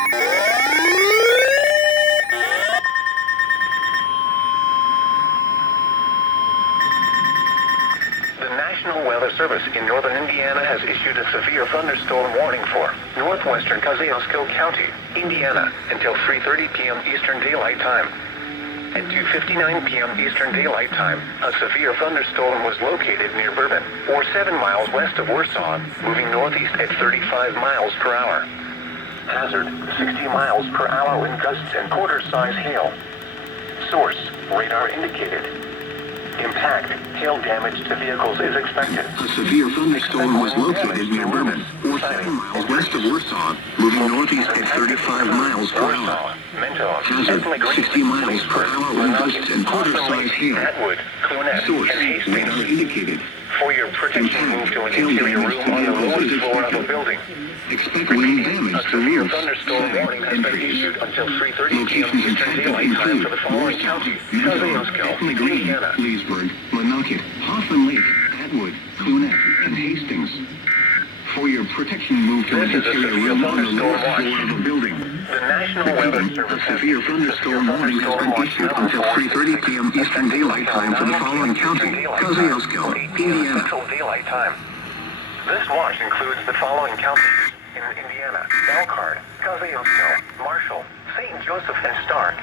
The National Weather Service in northern Indiana has issued a severe thunderstorm warning for northwestern Kosciuszko County, Indiana, until 3:30 p.m. Eastern Daylight Time. At 2:59 p.m. Eastern Daylight Time, a severe thunderstorm was located near Bourbon, or 7 miles west of Warsaw, moving northeast at 35 miles per hour. Hazard, 60 miles per hour wind gusts and quarter-size hail. Source, radar indicated. Impact, hail damage to vehicles is expected. A severe thunderstorm was located near Bourbon, or 7 miles west of Warsaw, moving northeast at 35 miles per hour. Hazard, 60 miles per hour wind gusts and quarter-size hail. Source, radar indicated. For your protection, move to an interior room on the lowest floor of a building. Expect wind damage to severe roofs, thunderstorm warning has been issued until 3:30 p.m. Locations Eastern impacted Daylight Time include for the following Warsaw, counties: Minnesota, Kosciuszko, Etna Green, Indiana. Leesburg, Monocacy, Hoffman Lake, Atwood, Clunet, and Hastings. For your protection, move to an This is a interior severe room on the thunderstorm lowest watch. floor of a building. The National Weather Service A has severe thunderstorm warning has been issued until 3:30 p.m. Eastern Daylight Time for the following county: Kosciuszko, Indiana. Central Daylight Time. This watch includes the following counties in Indiana: Elkhart, Kosciuszko, Marshall, St. Joseph, and Stark.